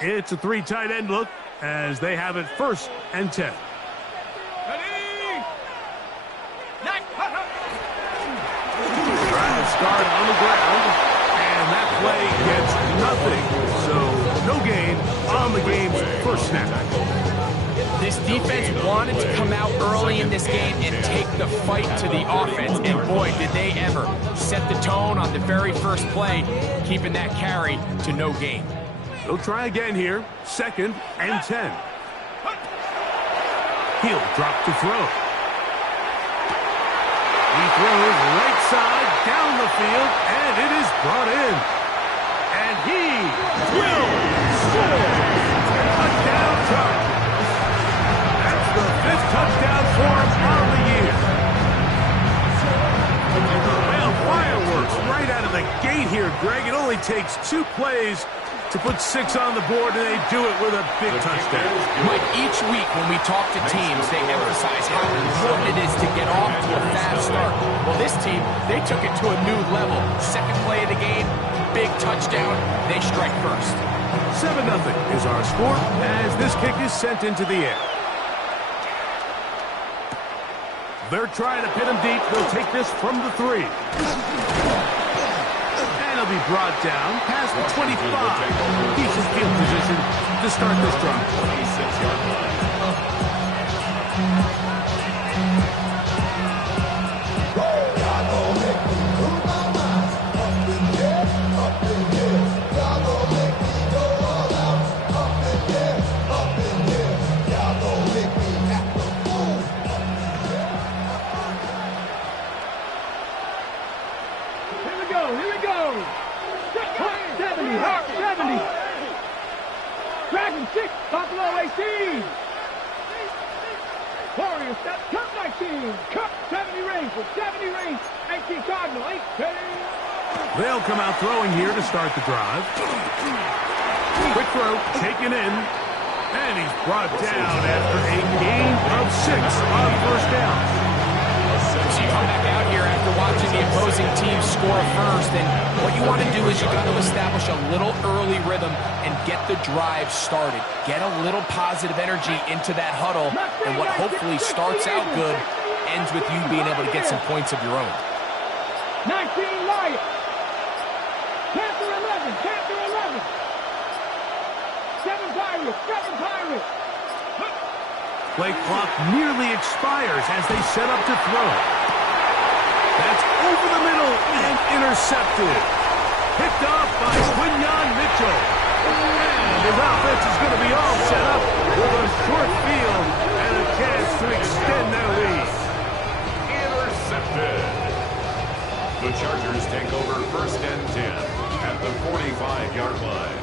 It's a three tight end look as they have it 1st and 10. Trying to start on the ground, and that play gets nothing. So no gain on the game's first snap. This defense wanted to come out early in this game and take the fight to the offense, and boy, did they ever set the tone on the very first play, keeping that carry to no gain. They'll try again here, 2nd and 10. He'll drop to throw. He throws right side down the field, and it is brought in. And he will score. Touchdown Chargers. That's the 5th touchdown for him on the year. Well, fireworks right out of the gate here, Greg. It only takes 2 plays to put 6 on the board, and they do it with a big touchdown. Mike, each week when we talk to teams, they emphasize how important it is to get off to a fast start. Well, this team, they took it to a new level. 2nd play of the game, big touchdown. They strike first. 7-0 is our score as this kick is sent into the air. They're trying to pin him deep. They'll take this from the 3. He'll be brought down past the 25. Decent field position to start this drive. Here we go. 70. Dragon 6, Buffalo 18. Warriors step, Cup 19. Cup 70 range with 70 range. 18 Cardinal, 8. They'll come out throwing here to start the drive. Quick throw, taken in. And he's brought down after a gain of 6 on 1st down. So you come back out here after watching the opposing team score first, and what you want to do is you got to establish a little early rhythm and get the drive started. Get a little positive energy into that huddle, and what hopefully starts out good ends with you being able to get some points of your own. 19 Lions. Panther 11. 7 Pirates. Play clock nearly expires as they set up to throw. That's over the middle and intercepted. Picked off by Quinyon Mitchell. And his offense is going to be all set up with a short field and a chance to extend their lead. Intercepted. The Chargers take over 1st and 10 at the 45-yard line.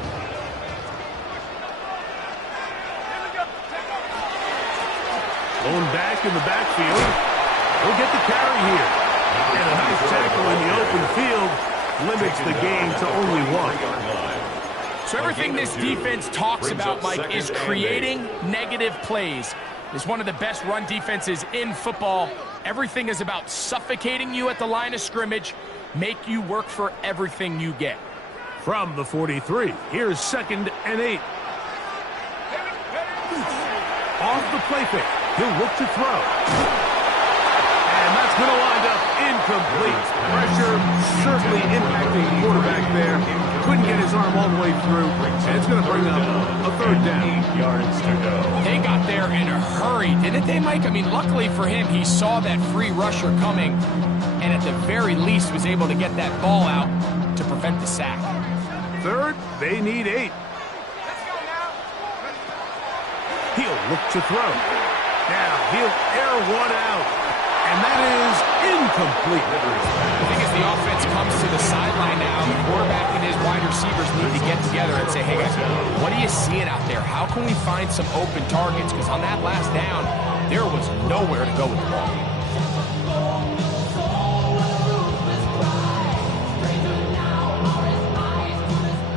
Going back in the backfield. He'll get the carry here. And a nice tackle in the open field limits the game to only 1. So everything this defense talks about, Mike, is creating negative plays. It's one of the best run defenses in football. Everything is about suffocating you at the line of scrimmage, make you work for everything you get. From the 43, here's 2nd and 8. Off the play fake. He'll look to throw. And that's going to wind up incomplete. Pressure certainly impacting the quarterback there. Couldn't get his arm all the way through. And it's going to bring up a 3rd down. 8 yards to go. They got there in a hurry, didn't they, Mike? I mean, luckily for him, he saw that free rusher coming and at the very least was able to get that ball out to prevent the sack. 3rd, they need 8. He'll look to throw. Now he'll air one out. And that is incomplete. I think as the offense comes to the sideline now, the quarterback and his wide receivers need to get together and say, hey guys, what are you seeing out there? How can we find some open targets? Because on that last down, there was nowhere to go with the ball.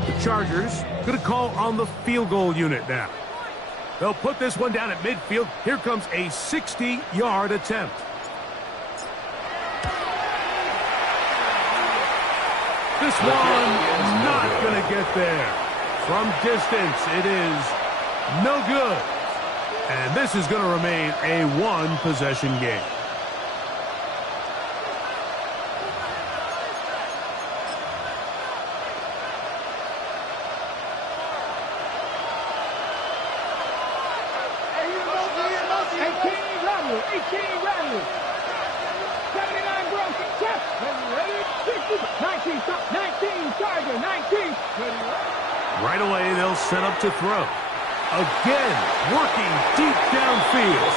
The Chargers going to call on the field goal unit now. They'll put this one down at midfield. Here comes a 60-yard attempt. This one not going to get there. From distance, it is no good. And this is going to remain a one-possession game. Right away, they'll set up to throw. Again, working deep downfield.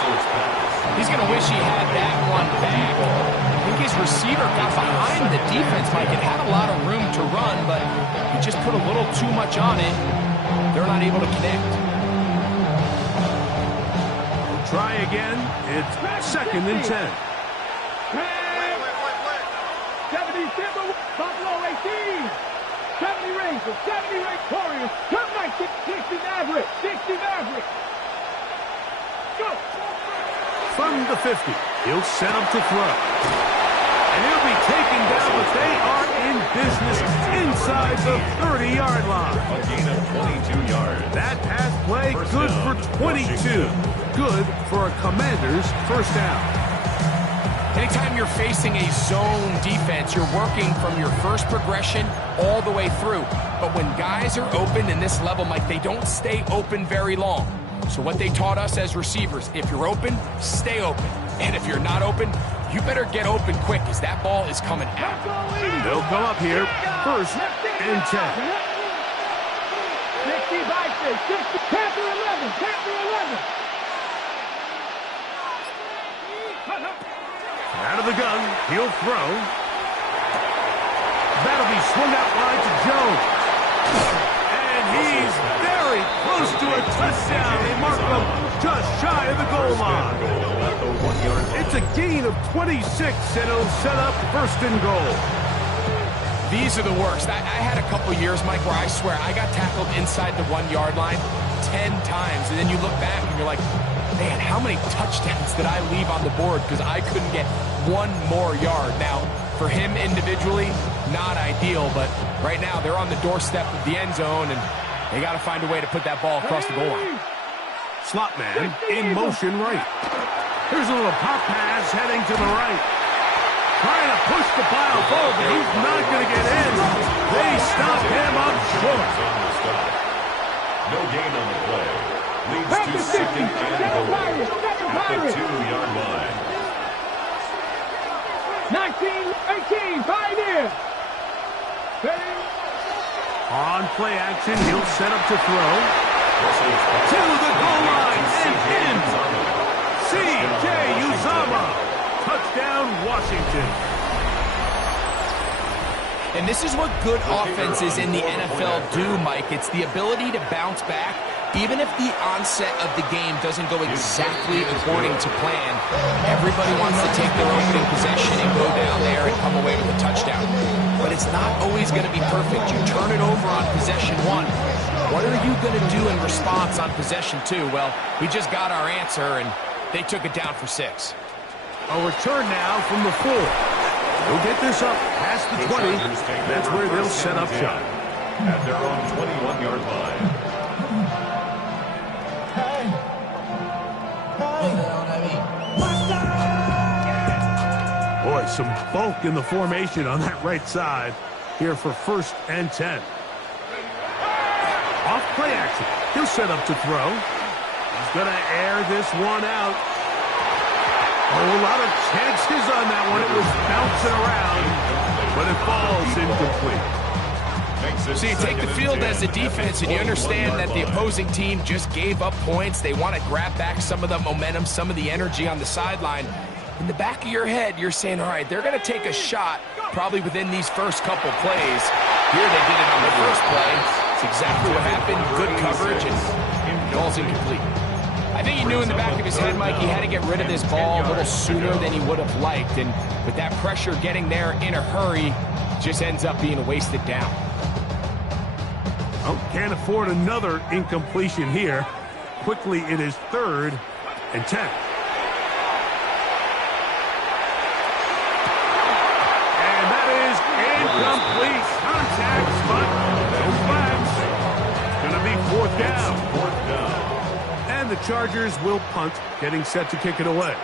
He's going to wish he had that one back. I think his receiver got behind the defense, Mike. It had a lot of room to run, but he just put a little too much on it. They're not able to connect. Try again. It's 2nd and 10. 77, Buffalo 18. 70 Rangers, 70 Warriors, come 60 Maverick, 60 Maverick. Go! From the 50, he'll set up to throw. And he'll be taken down, but they are in business inside the 30-yard line. A gain of 22 yards. That pass play, good for 22. Good for a Commander's first down. Anytime you're facing a zone defense, you're working from your first progression all the way through. But when guys are open in this level, Mike, they don't stay open very long. So what they taught us as receivers, if you're open, stay open. And if you're not open, you better get open quick because that ball is coming out. They'll come up here, 1st and 10. 60 by 6, 60, Panther 11, Panther 11. Out of the gun, he'll throw. That'll be swung out wide to Jones. And he's very close to a touchdown. They mark him just shy of the goal line. It's a gain of 26, and it'll set up 1st and goal. These are the worst. I had a couple years, Mike, where I swear I got tackled inside the 1-yard line 10 times. And then you look back and you're like, man, how many touchdowns did I leave on the board because I couldn't get one more yard? Now, for him individually, not ideal, but right now they're on the doorstep of the end zone, and they got to find a way to put that ball across the goal line. Slot man in motion right. Here's a little pop pass heading to the right. Trying to push the pile forward, but he's not going to get in. They stop him up short. No gain on the play. Leads to 2nd and goal at the 2-yard line. 19, 18, Pioneer. On play action, he'll set up to throw. To the goal line and in. C.J. Uzomah. Touchdown, Washington. And this is what good offenses in the NFL do, Mike. It's the ability to bounce back. Even if the onset of the game doesn't go exactly according to plan, everybody wants to take their opening possession and go down there and come away with a touchdown. But it's not always going to be perfect. You turn it over on possession 1. What are you going to do in response on possession 2? Well, we just got our answer, and they took it down for 6. A return now from the 4. They'll get this up past the 20. That's where they'll set up shop. At their own 21-yard line. Boy, some bulk in the formation on that right side here for 1st and 10. Off play action. He'll set up to throw. He's going to air this one out. Oh, a lot of chances on that one. It was bouncing around, but it falls incomplete. So you take the field as a defense, and you understand that the opposing team just gave up points. They want to grab back some of the momentum, some of the energy on the sideline. In the back of your head, you're saying, all right, they're going to take a shot probably within these first couple plays. Here they did it on the first play. It's exactly what happened. Good coverage, and ball's incomplete. I think he knew in the back of his head, Mike, he had to get rid of this ball a little sooner than he would have liked. And with that pressure getting there in a hurry, just ends up being a wasted down. Oh, can't afford another incompletion here. Quickly, it is 3rd and 10. And that is incomplete. Contact, but no flags. And the Chargers will punt, getting set to kick it away.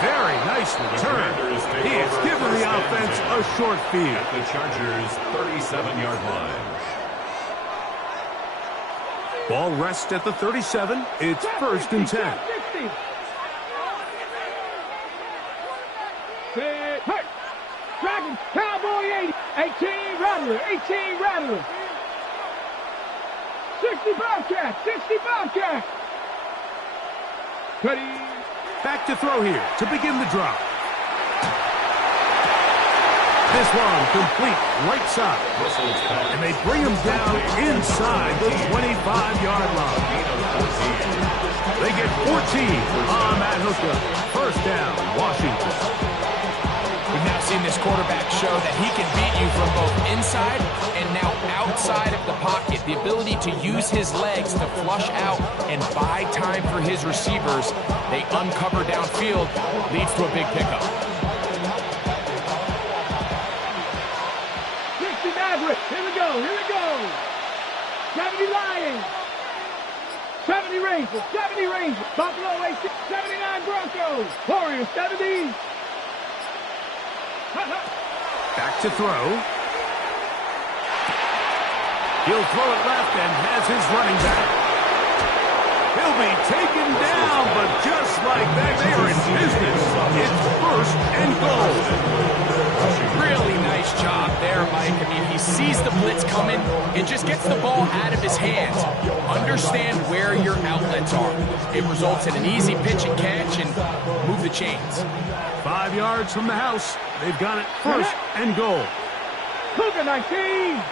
Very nice return. He has given the offense a short field. At the Chargers' 37-yard line. Ball rests at the 37. It's 1st and 10. Dragon, Cowboy 80. 18 Rattler. 18 Rattler. 60 Bobcat. 60 Bobcat. Cuddy. Back to throw here to begin the drop. This one complete right side. And they bring him down inside the 25-yard line. They get 14 on that hookup. 1st down, Washington. We've now seen this quarterback show that he can beat you from both inside and now outside of the pocket. The ability to use his legs to flush out and buy time for his receivers. They uncover downfield, leads to a big pickup. 60 Maverick, here we go, here we go. 70 Lions. 70 Rangers, 70 Rangers. Buffalo 79 Broncos. Warriors 70. Back to throw. He'll throw it left and has his running back. He'll be taken down, but just like that, they are in business. It's 1st and goal. Really nice job there, Mike. I mean, he sees the blitz coming and just gets the ball out of his hands. Understand where your outlets are. It results in an easy pitch and catch and move the chains. 5 yards from the house. They've got it 1st and goal. Cougar 19.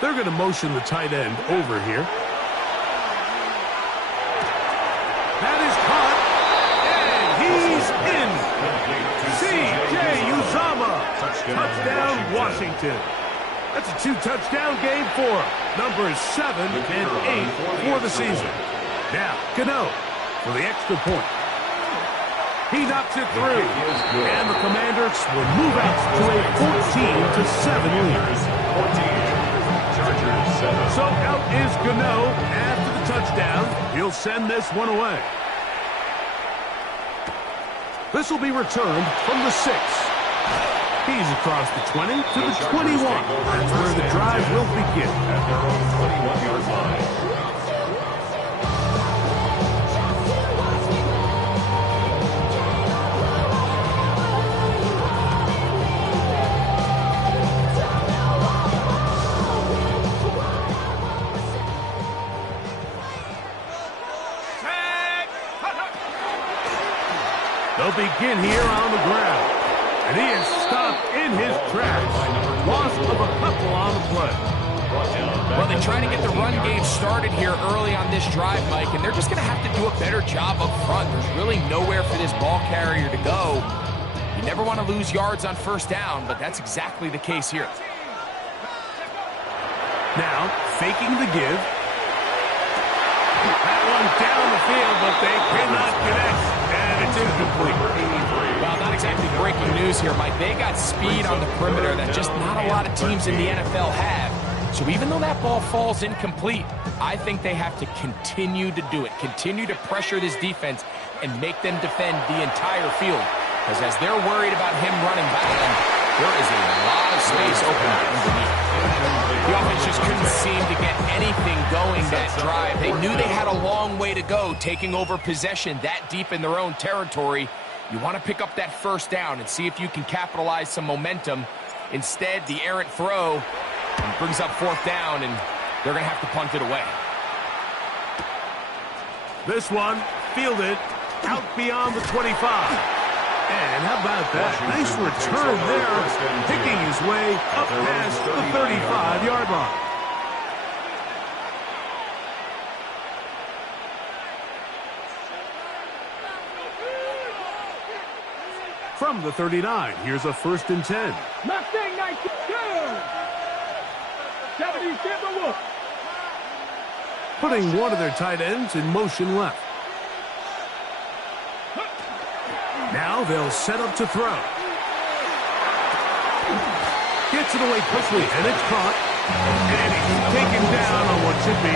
They're going to motion the tight end over here. That is caught, and he's in. C.J. Uzomah. Touchdown, Washington. That's a 2-touchdown game for him. Numbers 7 and 8 for the season. Now, Gano for the extra point. He knocks it through, and the Commanders will move out to a 14-7 lead. So out is Gano after the touchdown. He'll send this one away. This will be returned from the 6. He's across the 20 to the 21. That's where the drive will begin. At their own 21-yard line. They'll begin here on the ground. And he is stopped in his tracks. Loss of a couple on the play. Well, they try to get the run game started here early on this drive, Mike, and they're just going to have to do a better job up front. There's really nowhere for this ball carrier to go. You never want to lose yards on 1st down, but that's exactly the case here. Now, faking the give. That one down the field, but they cannot connect. And it's incomplete. Well, not exactly breaking news here, Mike. They got speed on the perimeter that just not a lot of teams in the NFL have. So even though that ball falls incomplete, I think they have to continue to do it. Continue to pressure this defense and make them defend the entire field. Because as they're worried about him running back, there is a lot of space open underneath. The offense just couldn't seem to get anything going that drive. They knew they had a long way to go taking over possession that deep in their own territory. You want to pick up that 1st down and see if you can capitalize some momentum. Instead, the errant throw brings up 4th down, and they're going to have to punt it away. This one fielded out beyond the 25. And how about that? Nice return there, picking his way up past the 35-yard line. From the 39, here's a 1st and 10. Mustang 92. 70 Timberwolves. Putting one of their tight ends in motion left. Now they'll set up to throw. Gets it away quickly, and it's caught. And he's taken down on what should be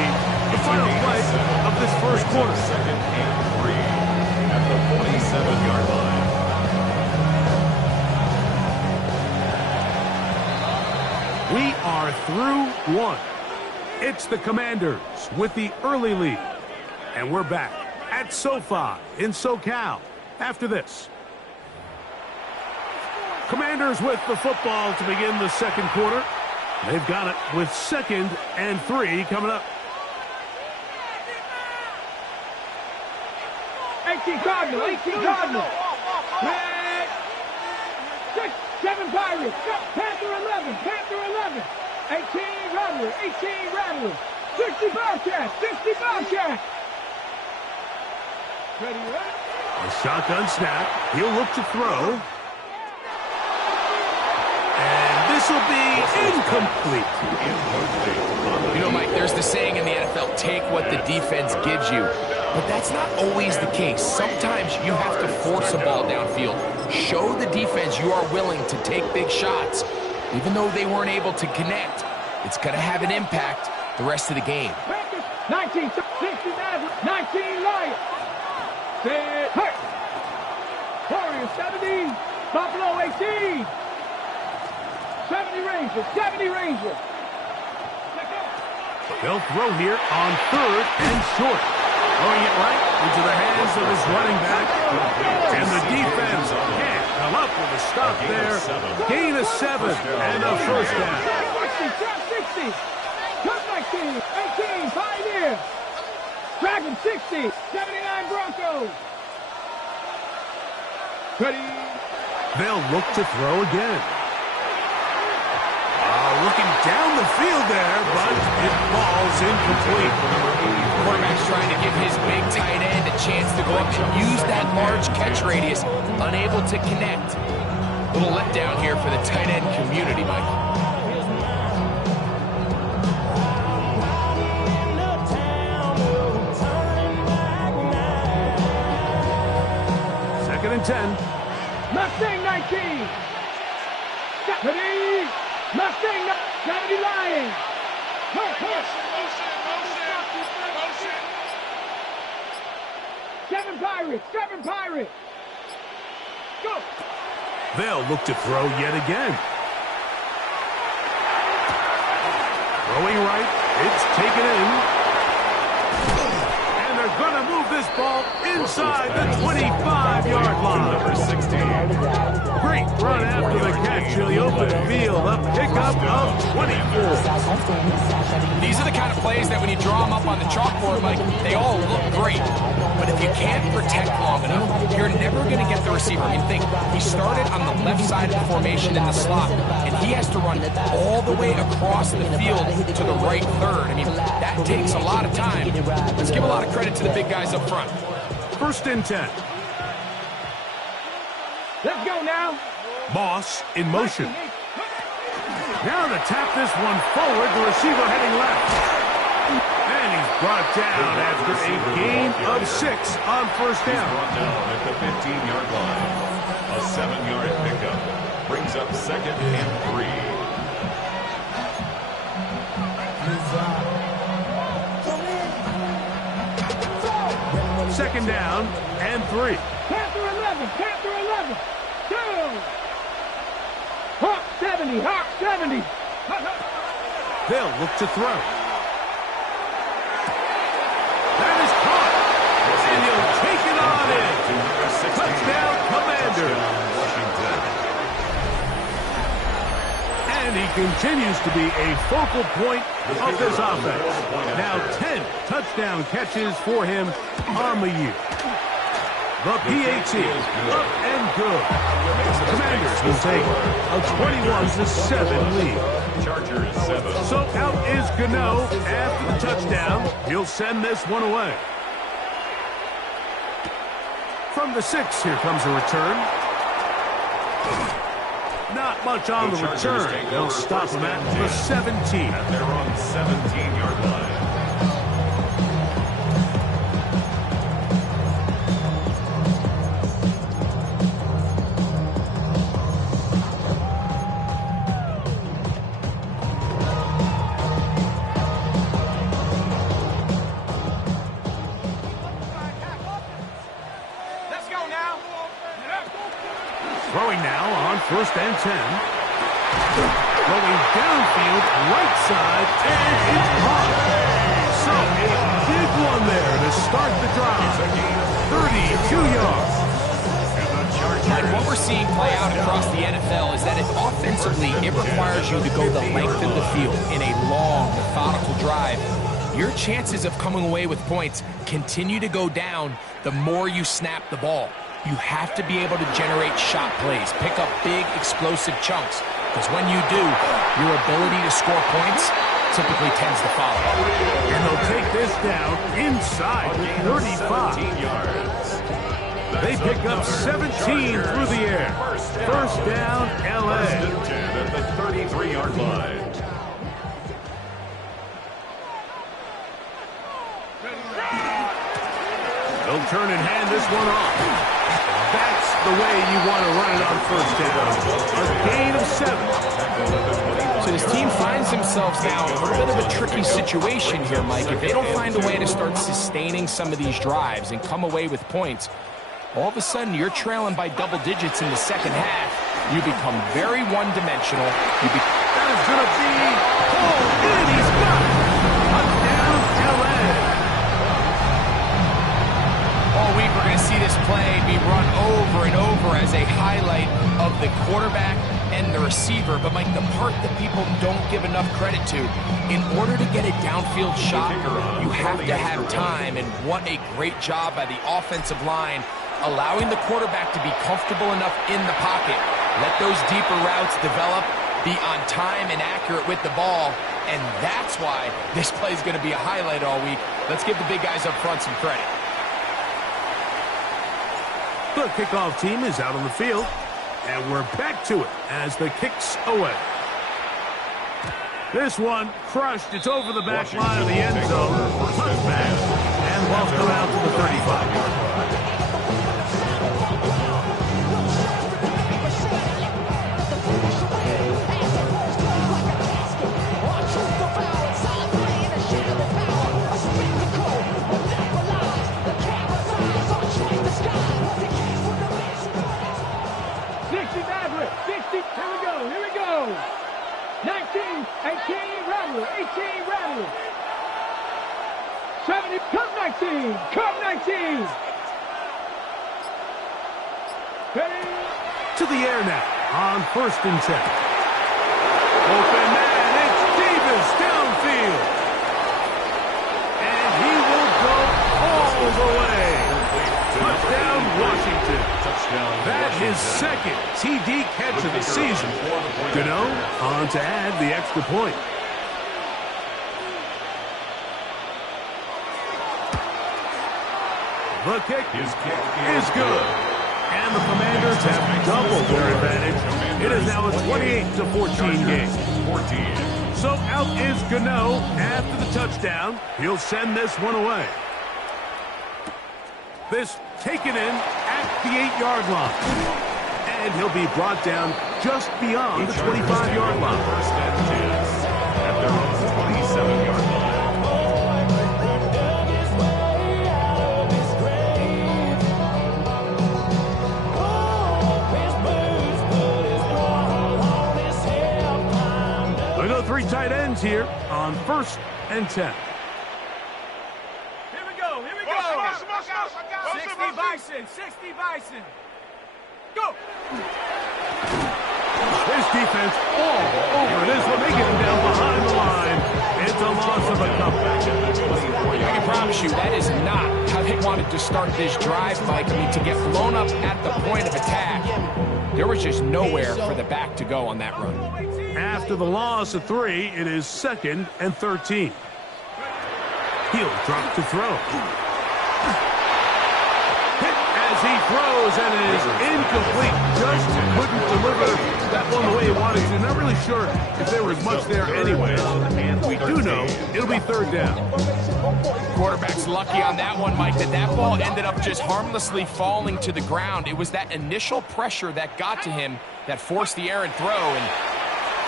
the final play of this first quarter. Second and 3 at the 47-yard line. We are through one. It's the Commanders with the early lead. And we're back at SoFi in SoCal after this. Commanders with the football to begin the second quarter. They've got it with 2nd and 3 coming up. 18 Cardinals, 18 Cardinals. Red. 6, 7 Pirates. Panther 11, Panther 11. 18 Rattlers, 18 Rattlers. 60 Bobcats, 60 Bobcats. Ready, ready? A shotgun snap. He'll look to throw. And this will be incomplete. You know, Mike, there's the saying in the NFL, take what the defense gives you. But that's not always the case. Sometimes you have to force a ball downfield. Show the defense you are willing to take big shots. Even though they weren't able to connect, it's going to have an impact the rest of the game. 19, 69, 19 Lions. Hurt. Warriors 70, Buffalo 18. 70 Rangers, 70 Rangers. They'll throw here on 3rd and short. Throwing it right into the hands of his running back. And the defense can't come up with a stop there. Gain of 7 and a first down. 60, 19, 18, Pioneers. Dragon 60, 79 Broncos. Ready. They'll look to throw again. Looking down the field there, but it falls incomplete. Quarterback's trying to give his big tight end a chance to go up and use that large catch radius. Unable to connect. Little letdown here for the tight end community, Mike. Second and 10. Mustang 19. Ready. Mustang 70 Lions. Motion. 7 Pirates, 7 Pirates. Go. They'll look to throw yet again. Throwing right, it's taken in. And they're going to move this ball inside the 25-yard line. Number 16. Great run after the catch to the open field. A pickup of 24. These are the kind of plays that when you draw them up on the chalkboard, Mike, they all look great. But if you can't protect long enough, you're never going to get the receiver. I mean, think, he started on the left side of the formation in the slot, and he has to run all the way across the field to the right third. I mean, that takes a lot of time. Let's give a lot of credit to the big guys up front. 1st and 10. Let's go now. Moss in motion. Now to tap this one forward, the receiver heading left. And he's brought down after a gain of 6 on 1st down. Brought down at the 15-yard line. A 7-yard pickup brings up 2nd and 3. Second down and 3. Panther 11, Panther 11. 2. Hawk 70, Hawk 70. They'll look to throw. That is caught. And he'll take it on in. Touchdown, Commander. Washington. And he continues to be a focal point of this offense. Now 10 touchdown catches for him on the year. The PAT up and good. Commanders will take a 21-7 lead. Chargers 7. So out is Gano after the touchdown. He'll send this one away. From the 6, here comes a return. Not much on the return. They'll stop him at the 17. At their own 17-yard line. and 10. Going downfield, right side, and it's caught. So a big one there to start the drive. 32 yards. Like what we're seeing play out across the NFL is that offensively, it requires you to go the length of the field in a long, methodical drive. Your chances of coming away with points continue to go down the more you snap the ball. You have to be able to generate shot plays, pick up big, explosive chunks, because when you do, your ability to score points typically tends to follow. And they'll take this down inside 35. They pick up 17 through the air. First down, LA. At the 33-yard line. They'll turn and hand this one off. That's the way you want to run it on first down. A gain of 7. So this team finds themselves now in a little bit of a tricky situation here, Mike. If they don't find a way to start sustaining some of these drives and come away with points, all of a sudden you're trailing by double digits in the second half. You become very one-dimensional. That is going to be pulled in. He's got it. Touchdown, LA. All week we're going to see this play be run over and over as a highlight of the quarterback and the receiver. But, Mike, the part that people don't give enough credit to, in order to get a downfield shot, you have to have time. And what a great job by the offensive line, allowing the quarterback to be comfortable enough in the pocket. Let those deeper routes develop, be on time and accurate with the ball. And that's why this play is going to be a highlight all week. Let's give the big guys up front some credit. The kickoff team is out on the field, and we're back to it as the kick's away. This one crushed. It's over the back line of the end zone. Touchback, and ball's come out to the 35-yard line. Here we go. 19, 18, Rattler, 18, Rattler. 70, come 19. Ready? To the air now on first and 10. Open man, it's Davis downfield. And he will go all the way. Touchdown, Washington. That his second TD catch of the season. Gano on to add the extra point. The kick is good. And the Commanders have doubled their advantage. It is now a 28-14 game. So out is Gano after the touchdown. He'll send this one away. This taken in at the 8-yard line. And he'll be brought down just beyond the 25-yard line. First and 10 at their own 27-yard line. I go 3 tight ends here on first and 10. Here we go. 60 Bison, 60 Bison. Go! His defense all over this one. They get him down behind the line. It's a loss of a couple. I can promise you that is not how they wanted to start this drive, Mike. I mean, to get blown up at the point of attack, there was just nowhere for the back to go on that run. After the loss of 3, it is 2nd and 13. He'll drop to throw. Hit as he throws, and it is incomplete. Just couldn't deliver that one the way he wanted to. Not really sure if there was much there anyway. And we do know it'll be 3rd down. Quarterback's lucky on that one, Mike, that ball ended up just harmlessly falling to the ground. It was that initial pressure that got to him that forced the errant throw, and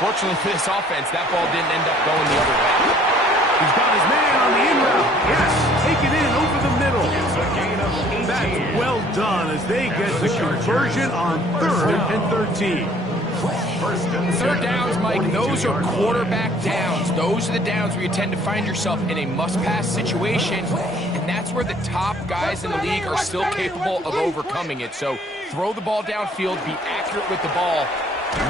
fortunately for this offense, that ball didn't end up going the other way. He's got his man on the in route. Yes, take it in over the middle. It's a gain of 18. That's well done as they get the conversion on 3rd and 13. First and 10. Third downs, Mike, those are 42-yard line. quarterback downs. Those are the downs where you tend to find yourself in a must-pass situation, and that's where the top guys in the league are still capable of overcoming it. So throw the ball downfield, be accurate with the ball.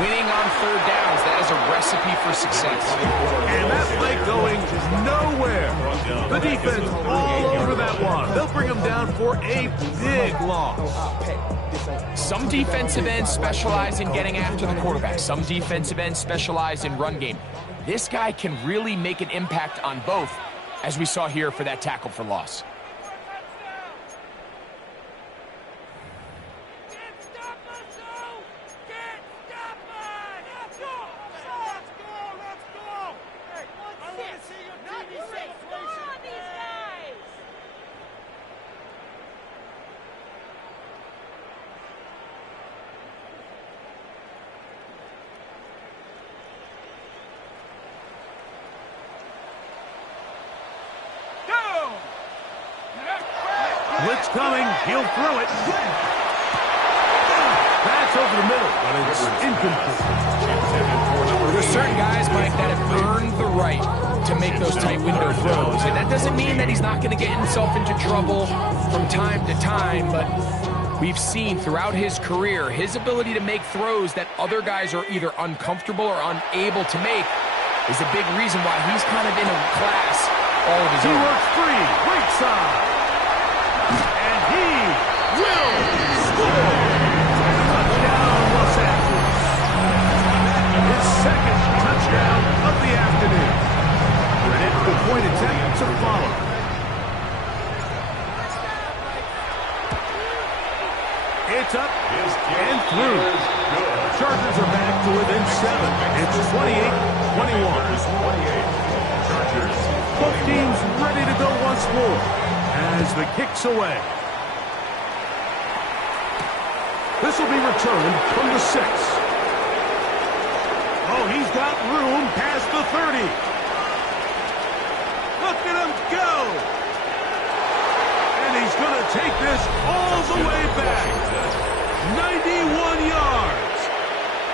Winning on third downs, that is a recipe for success. And that play going nowhere. The defense all over that one. They'll bring them down for a big loss. Some defensive ends specialize in getting after the quarterback. Some defensive ends specialize in run game. This guy can really make an impact on both, as we saw here for that tackle for loss. Blitz coming. He'll throw it. That's over the middle, but it's incomplete. There's certain guys, Mike, that have earned the right to make those tight window throws. And that doesn't mean that he's not going to get himself into trouble from time to time, but we've seen throughout his career his ability to make throws that other guys are either uncomfortable or unable to make is a big reason why he's kind of in a class all of his He own. works free, right side. And he will score. Touchdown, Los Angeles. His second touchdown of the afternoon. Critical point attempt to follow. It's up and through. Chargers are back to within 7. It's 28-21. Both teams ready to go once more as the kick's away. This will be returned from the 6. Oh, he's got room past the 30. Look at him go. And he's going to take this all the way back. 91 yards.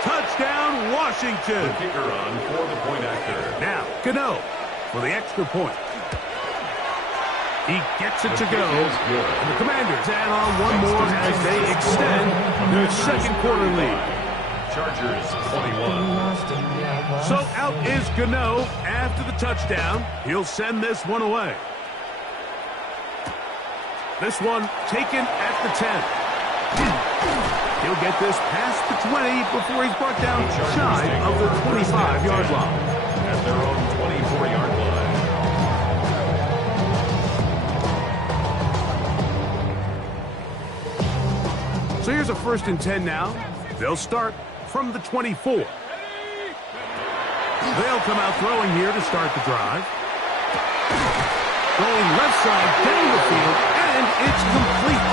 Touchdown, Washington. The kicker on for the point after. Now, Gano for the extra point. He gets it to go. And the Commanders add on one more as they extend their second quarter lead. Chargers 21. So out is Gano after the touchdown. He'll send this one away. This one taken at the 10. He'll get this past the 20 before he's brought down shy of the 25-yard line. At their own 24-yard line. So here's a 1st and 10 now. They'll start from the 24. They'll come out throwing here to start the drive. Going left side down the field, and it's complete.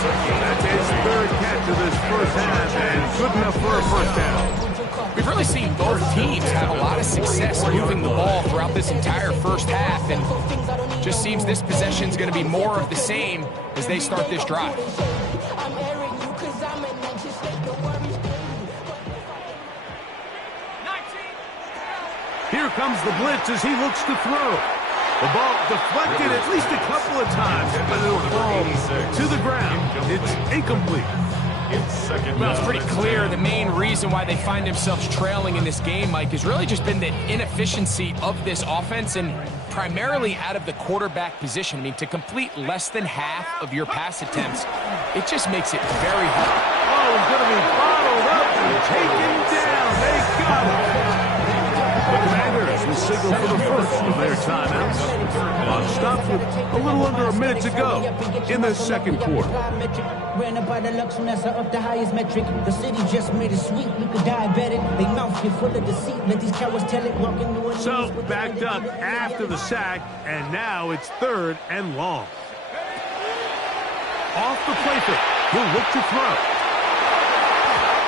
That's his 3rd catch of this first half, and good enough for a first down. We've really seen both teams have a lot of success moving the ball throughout this entire first half, and just seems this possession is going to be more of the same as they start this drive. Here comes the blitz as he looks to throw. The ball deflected at least a couple of times, but it'll fall to the ground. It's incomplete. Well, it's pretty clear the main reason why they find themselves trailing in this game, Mike, has really just been the inefficiency of this offense and primarily out of the quarterback position. I mean, to complete less than half of your pass attempts, it just makes it very hard. Oh, he's going to be bottled up and taken down. They got it. The Commanders will signal for the first of their timeouts. Clock stops with a little under a minute to go in the second quarter. Ran up by the luxuriness of the highest metric. The city just made it sweet. You could diabetic. They mouth get full of deceit. Let these cowards tell it. Walking New Orleans. So backed up after the sack, and now it's 3rd and long. Off the play fake. He'll look to throw.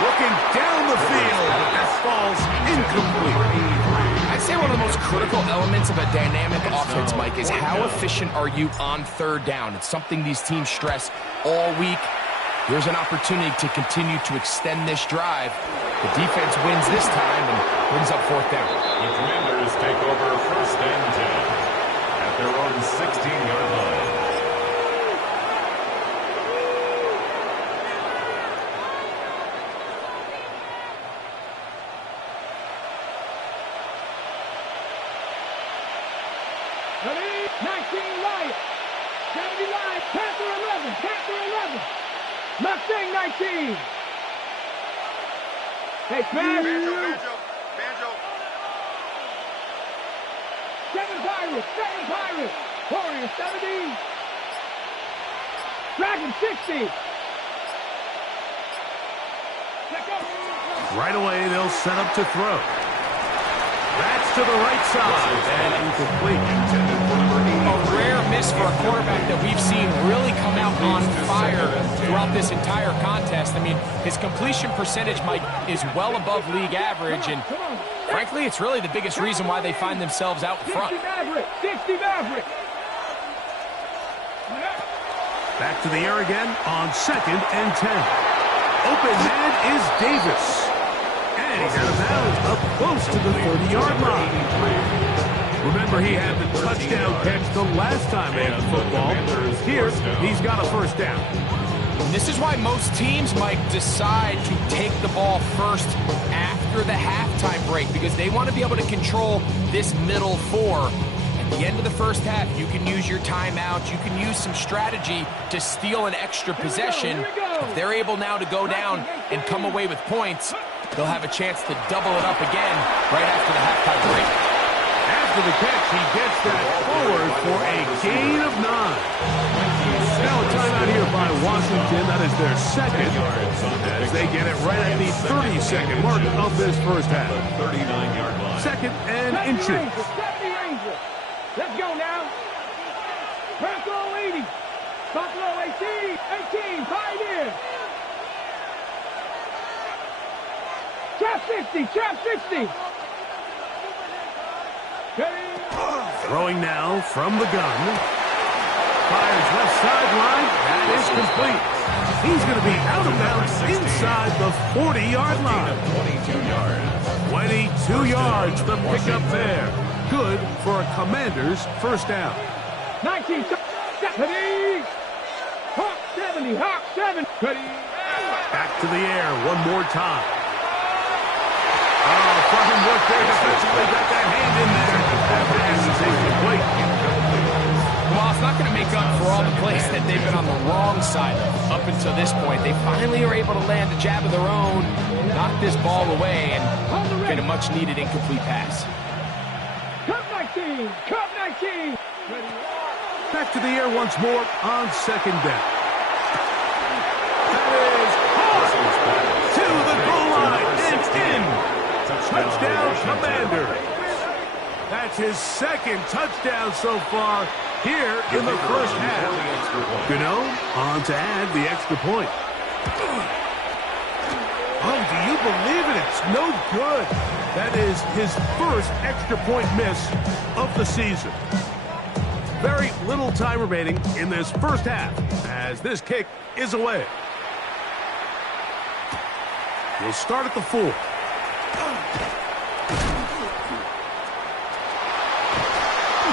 Looking down the field. That falls incomplete. I'd say one of the most critical elements of a dynamic offense, Mike, is how efficient are you on 3rd down. It's something these teams stress all week. There's an opportunity to continue to extend this drive The defense wins this time and brings up fourth down. The Commanders take over 1st and 10 at their own 16-yard line. Ready? 19 Lions. 70 Lions. Panther 11. Panther 11. Mustang 19. Hey, Banjo. 7 Pirates. 7 Pirates. Warriors 70. Dragon 60. Let's go. Right away, they'll set up to throw. That's to the right side, and incomplete. Intended for number 80. A rare miss for a quarterback that we've seen really come out on fire throughout this entire contest. I mean, his completion percentage, Mike, is well above league average, and frankly, it's really the biggest reason why they find themselves out in front. 60 Maverick. 60 Maverick. Back to the air again on 2nd and 10. Open man is Davis. And he's out of bounds up close to the 30-yard line. Remember, he had the touchdown catch the last time they had the football. Here, he's got a first down. And this is why most teams might decide to take the ball first after the halftime break, because they want to be able to control this middle four. At the end of the first half, you can use your timeout. You can use some strategy to steal an extra possession. If they're able now to go down and come away with points, they'll have a chance to double it up again right after the halftime break. After the catch, he gets that forward for a gain of 9. Now a timeout here by Washington. That is their second, as they get it right at the 30-second mark of this first half. 39-yard line. 2nd and inches. 70 Rangers. Let's go now. Buffalo 80. Buffalo 18. 18. Pioneers. Trap 60. Trap 60. Throwing now from the gun. Fires left sideline. That is complete. He's going to be out of bounds inside the 40-yard line. 22 yards the pickup there. Good for a Commander's first down. 19. Ready. Hawk 70. Hawk 7. Ready. Back to the air one more time. Oh, fine work there defensively. Got that hand in there. That pass is incomplete. Well, it's not going to make up for all the plays that they've been on the wrong side of up until this point. They finally are able to land a jab of their own, knock this ball away, and get a much-needed incomplete pass. Cup 19. Cup 19. Ready. Back to the air once more on 2nd down. That is Hawk to the goal line and in. Touchdown, Commander. That's his 2nd touchdown so far here in the first half. Gano on to add the extra point. Oh, do you believe it? It's no good. That is his first extra point miss of the season. Very little time remaining in this first half as this kick is away. He'll start at the 4.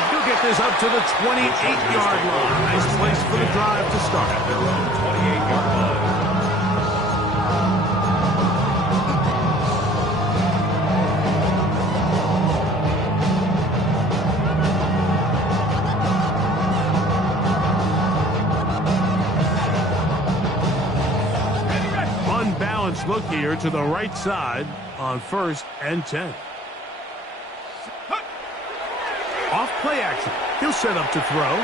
He'll get this up to the 28-yard line. Nice place for the drive to start. At their own 28-yard line. Unbalanced look here to the right side on 1st and 10. Off play action. He'll set up to throw.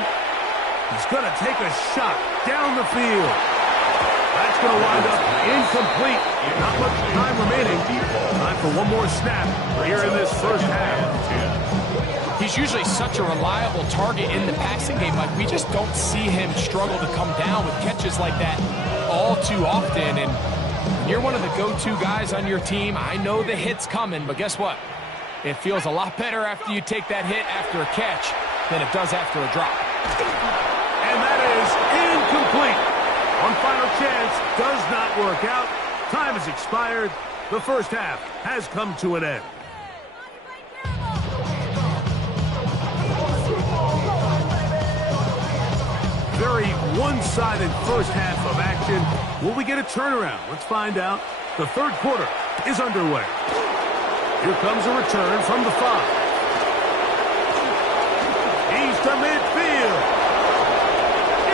He's going to take a shot down the field. That's going to wind up incomplete. Not much time remaining. Time for one more snap here in this first half. He's usually such a reliable target in the passing game. Like, we just don't see him struggle to come down with catches like that all too often. And when you're one of the go-to guys on your team, I know the hit's coming, but guess what? It feels a lot better after you take that hit after a catch than it does after a drop. And that is incomplete. One final chance does not work out. Time has expired. The first half has come to an end. Very one-sided first half of action. Will we get a turnaround? Let's find out. The third quarter is underway. Here comes a return from the 5. He's to midfield.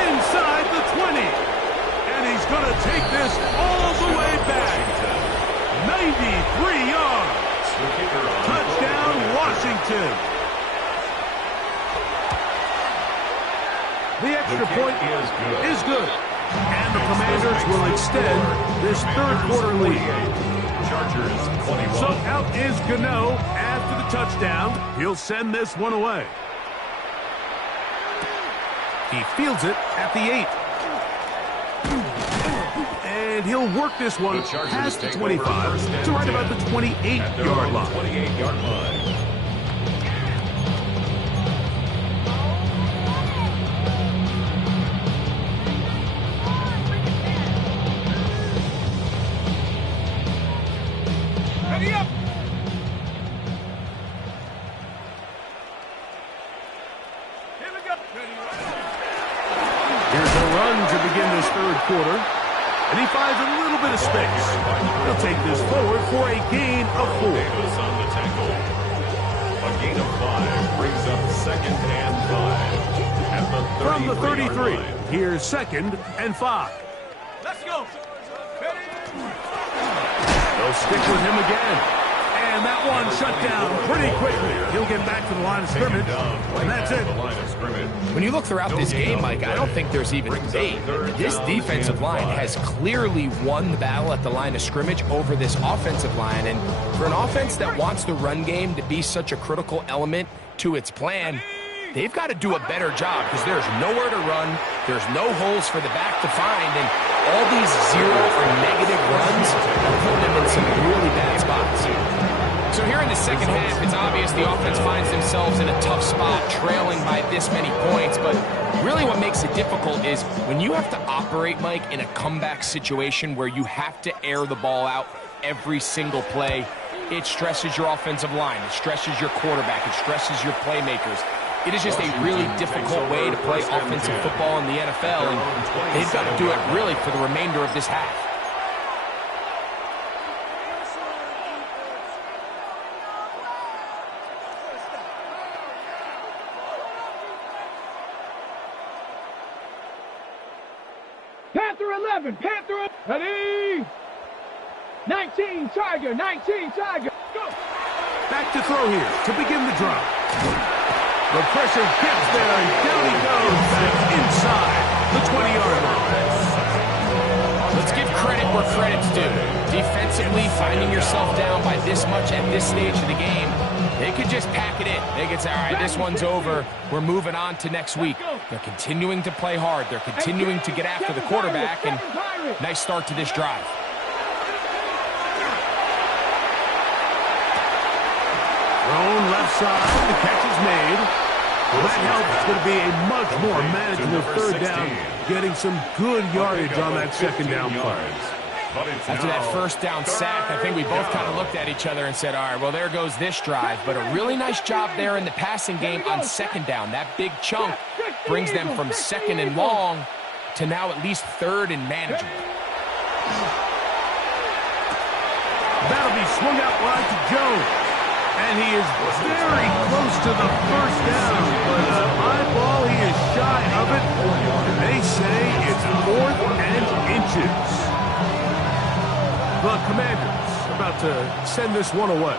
Inside the 20. And he's going to take this all the way back. 93 yards. Touchdown, Washington. The extra point is good. And the Commanders will extend this third quarter lead. Chargers 21. So out is Gano after the touchdown. He'll send this one away. He fields it at the 8. And he'll work this one past the 25 to right about the 28-yard line. 28-yard line. Quarter, and he finds a little bit of space. He'll take this forward for a gain of 4. Davis on the tackle. A gain of 5 brings up 2nd and 5 at the 33. From the 33, here's 2nd and 5. Let's go. They'll stick with him again. And that one shut down pretty quickly. He'll get back to the line of scrimmage, and that's it. When you look throughout this game, Mike, I don't think there's even debate. This defensive line has clearly won the battle at the line of scrimmage over this offensive line. And for an offense that wants the run game to be such a critical element to its plan, they've got to do a better job because there's nowhere to run. There's no holes for the back to find. And all these 0 or negative runs are putting them in some really bad spots. So here in the second half, it's obvious the offense finds themselves in a tough spot, trailing by this many points. But really what makes it difficult is when you have to operate, Mike, in a comeback situation where you have to air the ball out every single play, it stresses your offensive line, it stresses your quarterback, it stresses your playmakers. It is just a really difficult way to play offensive football in the NFL, and they've got to do it really for the remainder of this half. Panther, ready? 19, Tiger, 19, Tiger, go! Back to throw here to begin the drive. The pressure gets there, and down he goes back inside the 20-yard line. Let's give credit where credit's due. Defensively, finding yourself down by this much at this stage of the game, they could just pack it in. They could say, all right, this one's over. We're moving on to next week. They're continuing to play hard. They're continuing to get after the quarterback, and nice start to this drive. Thrown left side, the catch is made. Well, that helps. It's going to be a much more manageable third down, getting some good yardage on that second down play. After that first down sack, I think we both kind of looked at each other and said, all right, well, there goes this drive. But a really nice job there in the passing game on second down. That big chunk brings them from 2nd and long to now at least 3rd and manageable. That'll be swung out wide to Jones. And he is very close to the first down. But high ball, he is shy of it. And they say it's 4th and inches. The Commanders about to send this one away.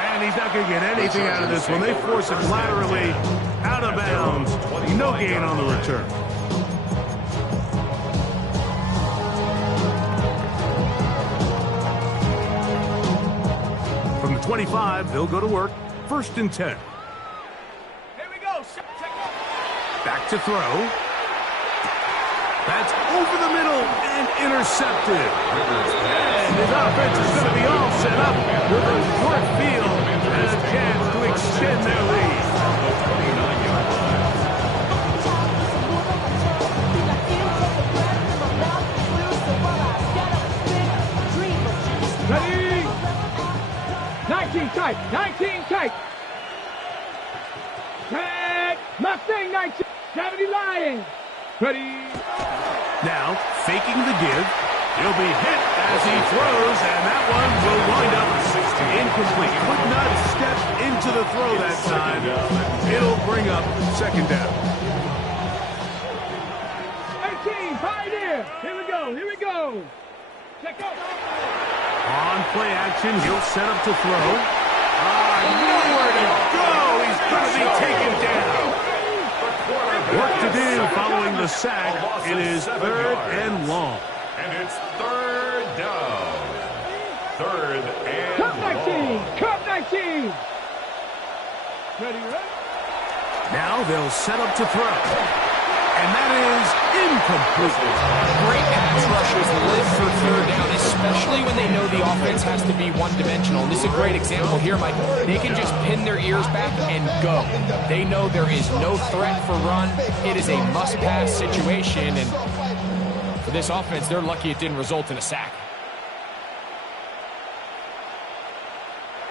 And he's not going to get anything out of this one. They force it laterally out of bounds. No gain on the return. From the 25, they'll go to work. 1st and 10. Back to throw. That's over the middle and intercepted. And his offense is going to be all set up with a short field and a chance to extend their lead. Tag, 19 tight. Tag, Mustang 19, 70 Lions. Ready. Now, faking the give. He'll be hit as he throws, and that one will wind up incomplete. Could not step into the throw that time. It'll bring up second down. 18, Pioneer. Here we go, here we go. Check out. On play action, he'll set up to throw. Nowhere to go. He's going to be taken down. Work to do following the sack. It is third and long. And it's third down. Third and Cup 19, long. Cup 19. Ready, ready. Now they'll set up to throw. And that is incomplete. Great pass rushers live for third down, especially when they know the offense has to be one-dimensional. And this is a great example here, Mike. They can just pin their ears back and go. They know there is no threat for run. It is a must-pass situation, and for this offense, they're lucky it didn't result in a sack.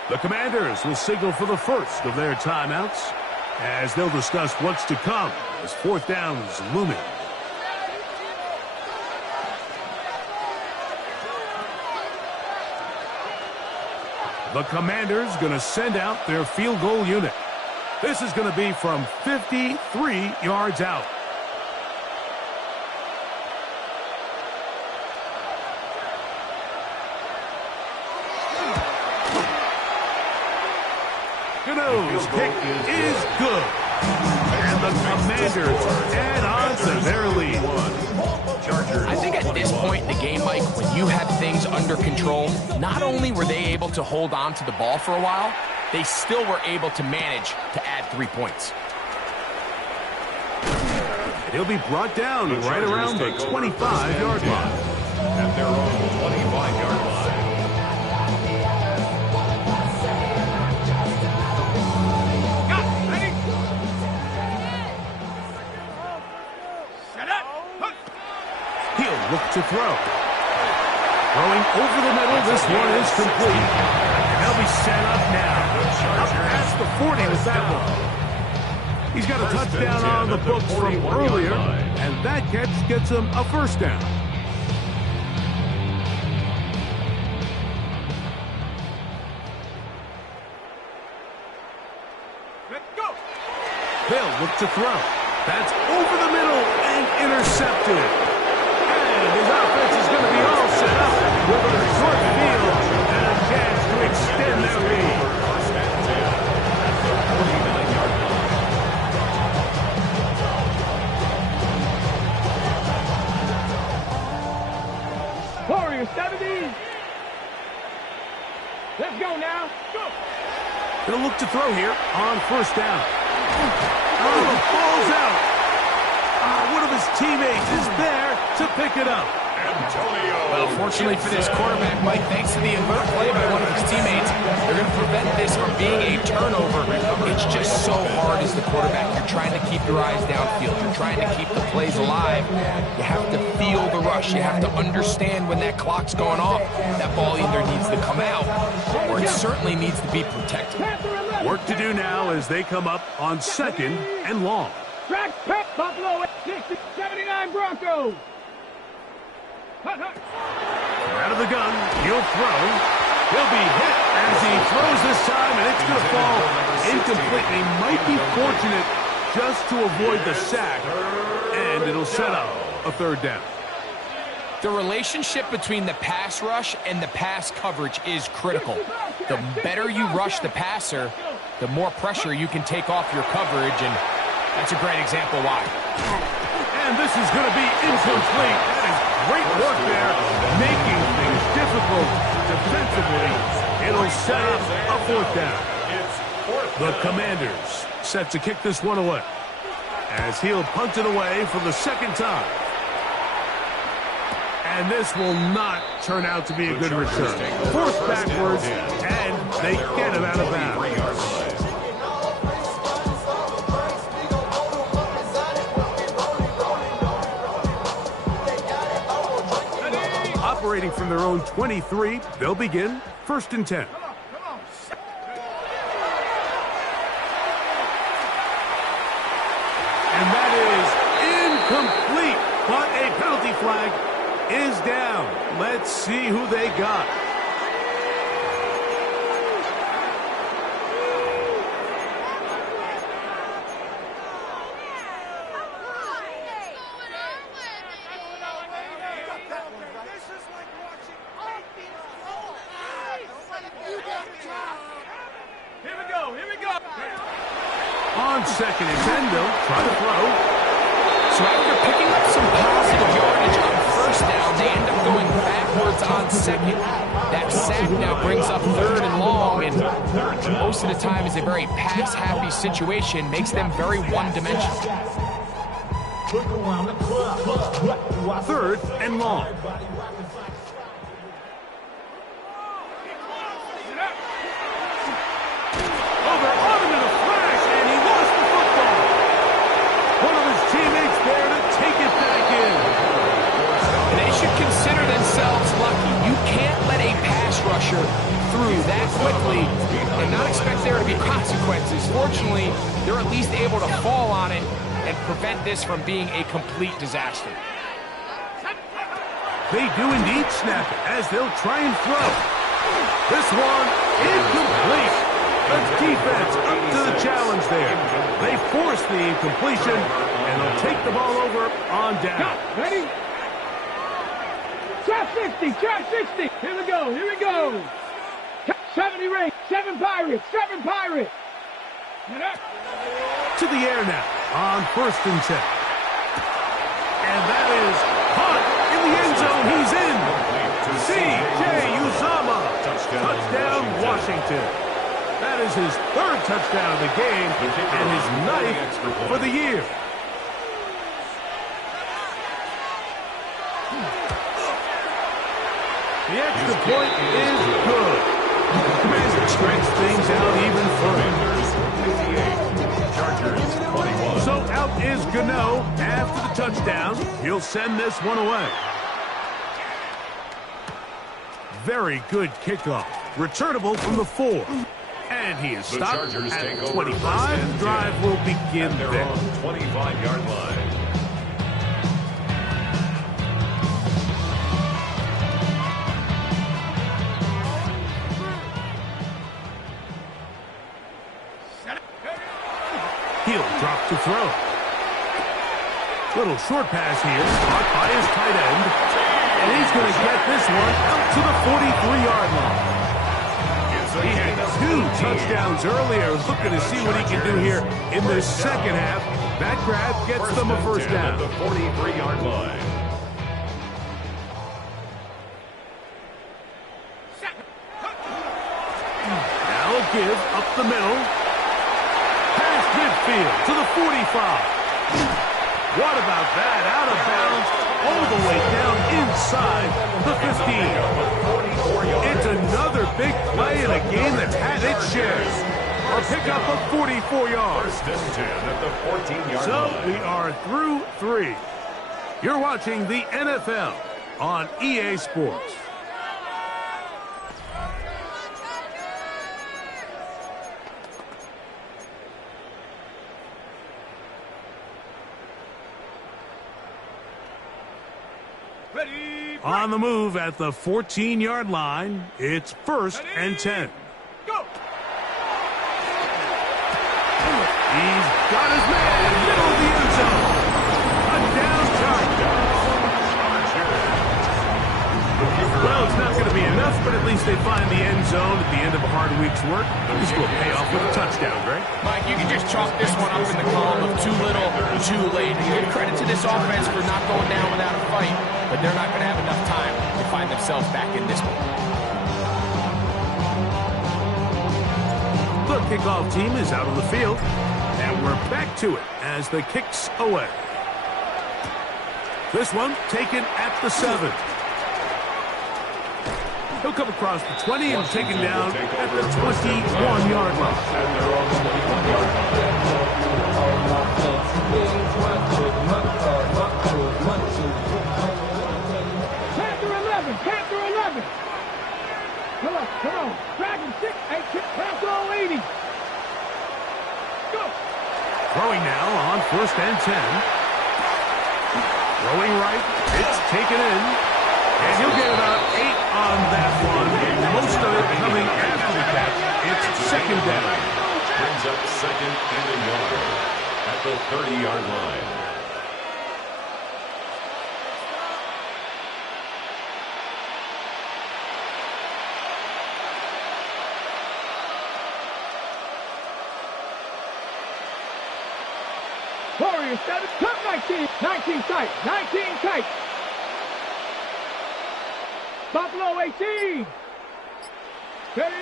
The Commanders will signal for the first of their timeouts as they'll discuss what's to come as fourth down is looming. The Commanders going to send out their field goal unit. This is going to be from 53 yards out. Gano's kick is good. And the Commanders add on to their lead. I think at this point in the game, Mike, when you have things under control, not only were they able to hold on to the ball for a while, they still were able to manage to add 3 points. He'll be brought down right around the 25-yard line. At their own 25-yard line. He'll look to throw. Throwing over the middle, this one is complete. And they'll be set up now. Up past the 40 with that one. He's got a touchdown on the books from earlier, and that catch gets him a first down. Let's go. They'll look to throw. That's over the middle and intercepted. And his offense is going to be all set up with a short field and a chance to extend their lead. Warriors 70. Let's go now. Go. They'll look to throw here on first down. Oh, the ball's out. One of his teammates is there to pick it up. Antonio. Well, fortunately for this quarterback, Mike, thanks to the invert play by one of his teammates, they're going to prevent this from being a turnover. It's just so hard as the quarterback. You're trying to keep your eyes downfield. You're trying to keep the plays alive. You have to feel the rush. You have to understand when that clock's going off. That ball either needs to come out or it certainly needs to be protected. Work to do now as they come up on second and long. Track pep, Buffalo 60, 79 Broncos. Out of the gun, he'll throw. He'll be hit as he throws this time, and it's going to fall incomplete. He might be fortunate just to avoid the sack, and it'll set up a third down. The relationship between the pass rush and the pass coverage is critical. The better you rush the passer, the more pressure you can take off your coverage, and that's a great example why. And this is going to be incomplete. That is great work there, making things difficult defensively. It'll set up a fourth down. The Commanders set to kick this one away as he'll punt it away for the second time. And this will not turn out to be a good return. Forced backwards, and they get him out of bounds. Operating from their own 23, they'll begin first and 10. flag is down. Let's see who they got. On second and 10, they'll try to throw. So after picking up some positive yardage on first down, they end up going backwards on second. That sack now brings up third and long, and most of the time is a very pass-happy situation, makes them very one-dimensional. Third and long. Through that quickly and not expect there to be consequences. Fortunately, they're at least able to fall on it and prevent this from being a complete disaster. They do indeed snap it as they'll try and throw. This one incomplete. The defense up to the challenge there. They force the incompletion and they'll take the ball over on down. Ready? Trap 60, trap 60. Here we go, here we go. 70 ring, 7 Pirates, 7 Pirates. To the air now on first and 10. And that is Hunt in the end zone. He's in. C.J. Uzomah. Touchdown, Washington. That is his third touchdown of the game and his ninth for the year. The extra point is good. Commander stretch things out even further. Chargers 21. So out is Gano after the touchdown. He'll send this one away. Very good kickoff. Returnable from the 4. And he is stopped at 25. The drive will begin there. 25-yard line. He'll drop to throw. Little short pass here, caught by his tight end. And he's going to get this one out to the 43-yard line. He had 2 touchdowns earlier. Looking to see what he can do here in the second half. That grab gets them a first down. The 43-yard line. Now a give up the middle. Past midfield to the 45. What about that? Out of bounds, all the way down inside the 15. It's another big play in a game that's had its shares. A pickup of 44 yards. First and 10 at the 14-yard So line. we are through 3. You're watching the NFL on EA Sports. On the move at the 14-yard line, it's first and 10. Go! He's got his man in the middle of the end zone. A down touchdown. Well, it's not going to be enough, but at least they find the end zone at the end of a hard week's work. This will pay off with a touchdown, Greg. Mike, you can just chalk this one up in the column of too little, too late. Give credit to this offense for not going down without a fight, but they're not going to have enough time to find themselves back in this one. The kickoff team is out on the field, and we're back to it as the kick's away. This one taken at the 7. He'll come across the 20 and taken down at the 21-yard line. Panther 11, Panther 11. Come on. Dragon 6, 8, Panther 80. Go. Throwing now on first and 10. Throwing right, it's taken in. And he'll get about 8 on that one. Most of it coming after the catch. It's second down. Brings up second and a yard at the 30-yard line. Warriors set it. Cut 19. 19 tight. 19 tight. Buffalo 18. Ready.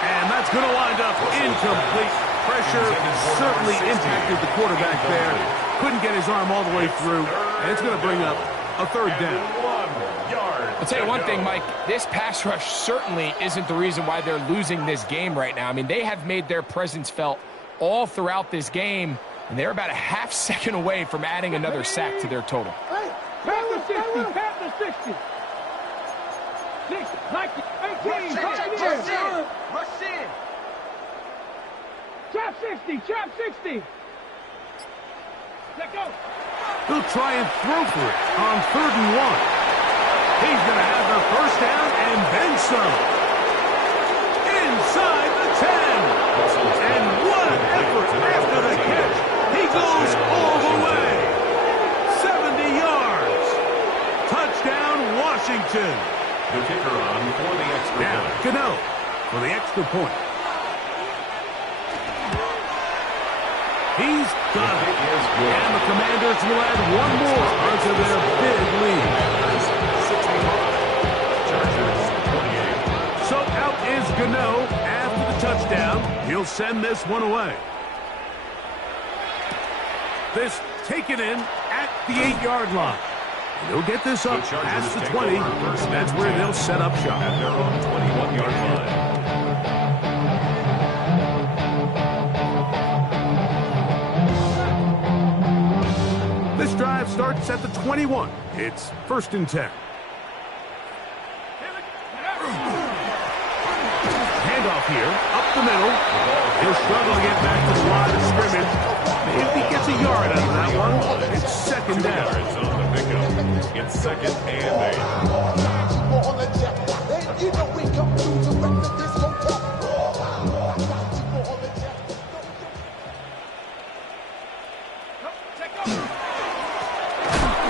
And that's going to wind up incomplete. Pressure certainly impacted the quarterback there. Couldn't get his arm all the way through. And it's going to bring up a third down. I'll tell you one thing, Mike. This pass rush certainly isn't the reason why they're losing this game right now. I mean, they have made their presence felt all throughout this game, and they're about a half second away from adding another sack to their total. Pass the 60. Pass the 60. 6, 19, 18. Rush in. Trap 60. Trap 60. Let go. He'll try and throw for it on 3rd and 1. He's going to have the first down and then some. Inside the 10. And what an effort after the catch. He goes all the way. 70 yards. Touchdown, Washington. The kicker on for the extra Now, point. Gano for the extra point. He's got it. And the Commanders will add one more onto their big lead. So out is Gano after the touchdown. He'll send this one away. This taken in at the 8-yard line. And he'll get this up past the 20. That's where they'll set up shop. At their own 21-yard line. This drive starts at the 21. It's 1st and 10. Handoff here, up the middle. He'll struggle to get back to the line of scrimmage. If he gets a yard out of that one, it's second down. Yards on the pickup. It's second and 8.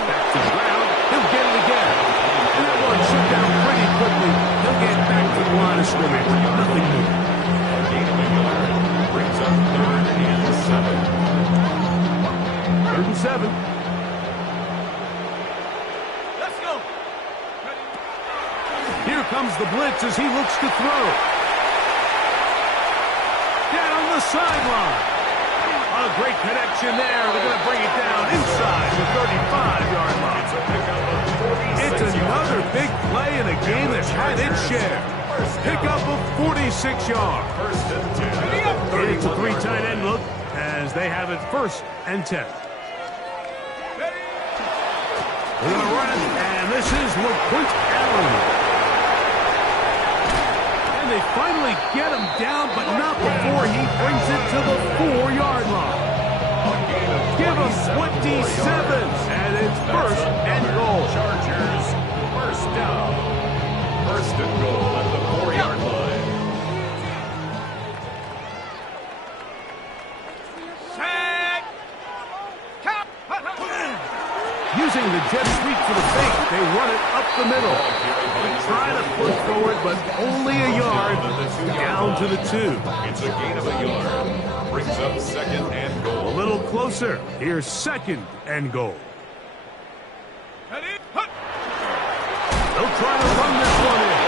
Back to the ground. He'll get it again. And that one shoot down pretty quickly. He'll get back to the line of scrimmage. Nothing new. A gain of a yard brings up 3rd and 7. 3rd and 7. Let's go. Here comes the blitz as he looks to throw. Down the sideline. A great connection there. They're going to bring it down inside the 35-yard line. It's another big play in a game that's had its share. Pickup of 46 yards. It's a 3 tight end look as they have it 1st and 10. They're going to run it, and this is LeQuint Allen. And they finally get him down, but not before he brings it to the 4-yard line. Give him 27, and it's 1st and goal. Chargers, 1st down. 1st and goal at the 4-yard line. Sack. Count. Using the jet sweep for the fake, they run it up the middle. Try to push forward, but only a yard down to the 2. It's a gain of a yard. Brings up 2nd and goal. A little closer. Here's 2nd and goal. They'll try to run this one in.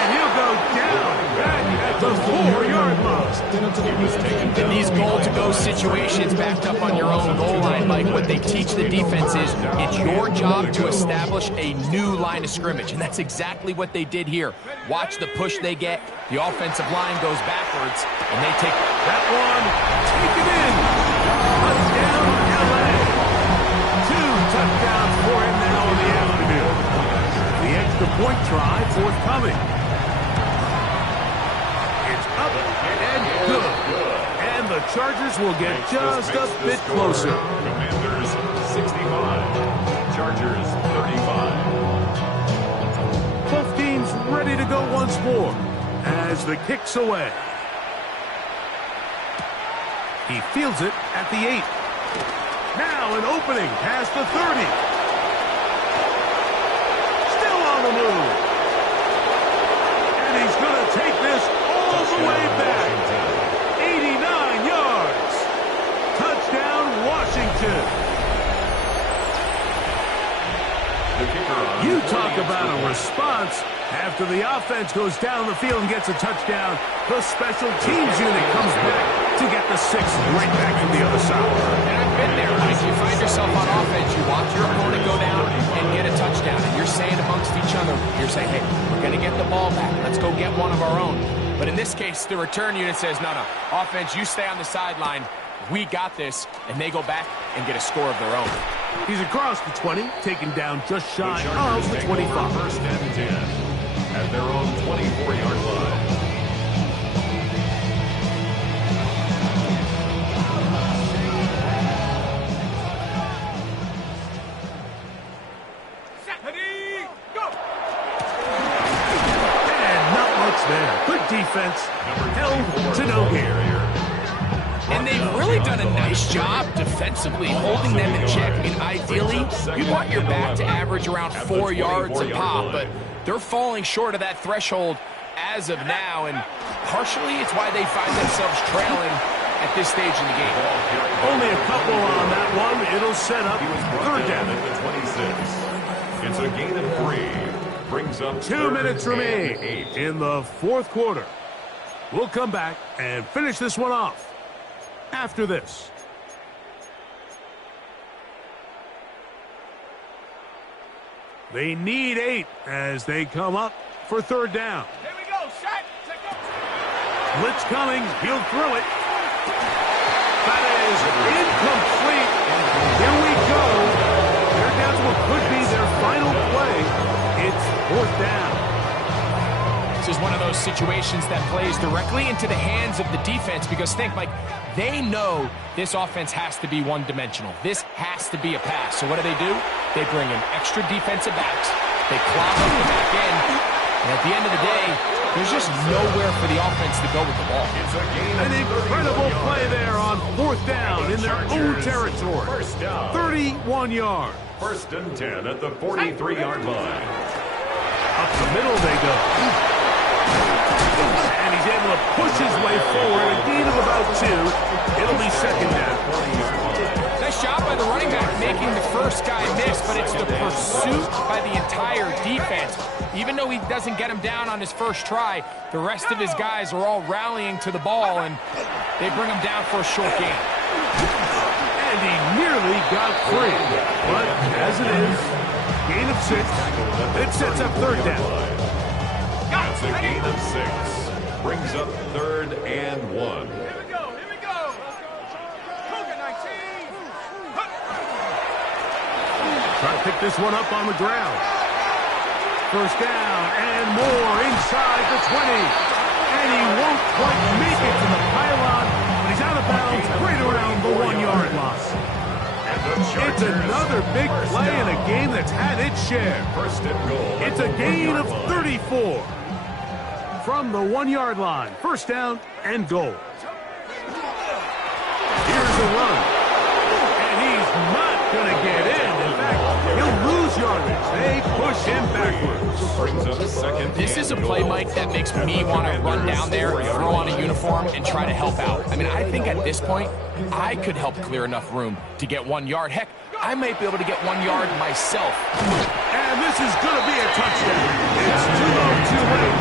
And he'll go down back at the 4-yard line. In these goal-to-go situations backed up on your own goal line, Mike, what they teach the defense is it's your job to establish a new line of scrimmage, and that's exactly what they did here. Watch the push they get. The offensive line goes backwards, and they take that one. Take it in. Touchdown, L.A. 2 touchdowns for him now in the afternoon. The extra point try forthcoming. It's up and good. And the Chargers will get just a bit closer. Commanders 65, Chargers 35. Both teams ready to go once more as the kick's away. He fields it at the 8. Now an opening past the 30. Still on the move. And he's going to take this all the way back. 89 yards. Touchdown, Washington. You talk about a response. After the offense goes down the field and gets a touchdown, the special teams unit comes back to get the 6 right back from the other side. And I've been there, right? You find yourself on offense, you watch your opponent go down and get a touchdown, and you're saying amongst each other, you're saying, hey, we're going to get the ball back. Let's go get one of our own. But in this case, the return unit says, no, offense, you stay on the sideline. We got this, and they go back and get a score of their own. He's across the 20, taken down just shy of the 25. First and 10 at their own 24-yard line. And not much there. Good defense. Held to no gain. And they've really done a nice job defensively holding them in check. I mean, ideally, you want your back to average around 4 yards a pop, but they're falling short of that threshold as of now, and partially it's why they find themselves trailing at this stage in the game. Only a couple on that one. It'll set up third down. At the 26. It's a gain of 3. Brings up 2 minutes remain 8. in the fourth quarter. We'll come back and finish this one off after this. They need 8 as they come up for third down. Here we go, shot. Blitz coming. He'll throw it. That is incomplete. Here we go. They're down to what could be their final play. It's fourth down. This is one of those situations that plays directly into the hands of the defense because think, Mike, they know this offense has to be one-dimensional. This has to be a pass. So what do? They bring in extra defensive backs. They clog up the back end. And at the end of the day, there's just nowhere for the offense to go with the ball. An incredible play there on fourth down in their own territory. 31 yards. First and 10 at the 43-yard line. Up the middle they go. And he's able to push his way forward. A gain of about 2. It'll be second down. Nice job by the running back making the first guy miss, but it's the pursuit by the entire defense. Even though he doesn't get him down on his first try, the rest of his guys are all rallying to the ball, and they bring him down for a short gain. And he nearly got free. But as it is, gain of 6. It sets up third down. That's a gain of 6. Brings up third and 1. Here we go. Cougar 19. Try to pick this one up on the ground. First down and more inside the 20. And he won't quite make it to the pylon, but he's out of bounds right around the 1-yard line. It's another big play in a game that's had its share. First and goal. It's a gain of 34. From the 1-yard line, first down and goal. Here's a run. And he's not going to get in. In fact, he'll lose yardage. They push him backwards. Brings up second. This is a play, Mike, that makes me want to run down there, throw on a uniform, and try to help out. I mean, I think at this point, I could help clear enough room to get 1 yard. Heck, I might be able to get 1 yard myself. And this is going to be a touchdown. It's too low, too late.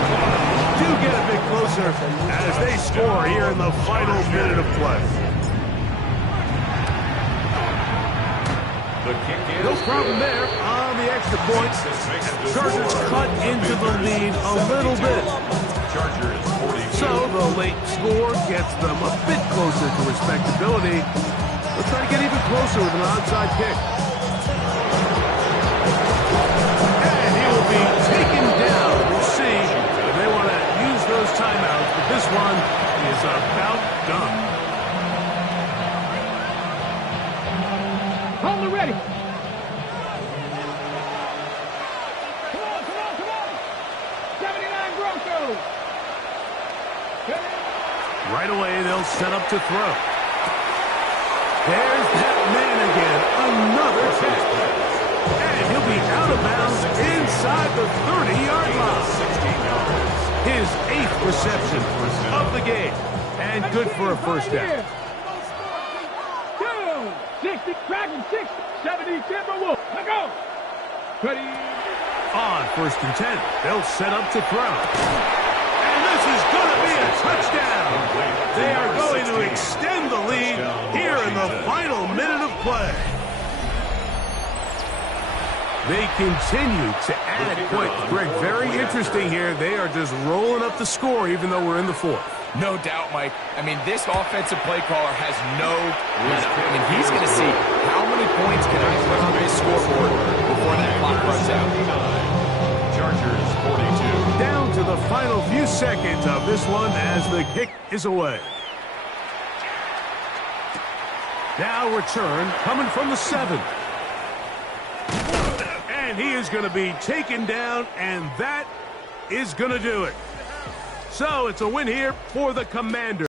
Do get a bit closer as they score here in the final minute of play. The kick is No problem there on the extra point. Chargers cut into the lead a little bit. Chargers 42. So the late score gets them a bit closer to respectability. They'll try to get even closer with an onside kick. And he will be taken down. We'll see if they want to use those timeouts, but this one is about done. Hold it ready. Come on. 79 Broncos. Right away, they'll set up to throw. There's that man again. Another catch. And he'll be out of bounds inside the 30-yard line. His 8th reception of the game. And good for a first down. 60, Dragon 6, 70 Timberwolves. Let's go. Ready. On 1st and 10, they'll set up to throw. And this is going to be a touchdown. They are going to extend the lead here in the final minute of play. They continue to add points. Greg, very interesting here. They are just rolling up the score even though we're in the 4th. No doubt, Mike. I mean, this offensive play caller has no let-up. I mean, he's going to see how many points can I put on this scoreboard before that clock runs out. Chargers 42. Down to the final few seconds of this one as the kick is away. Now return coming from the 7. And he is going to be taken down, and that is going to do it. So it's a win here for the Commanders.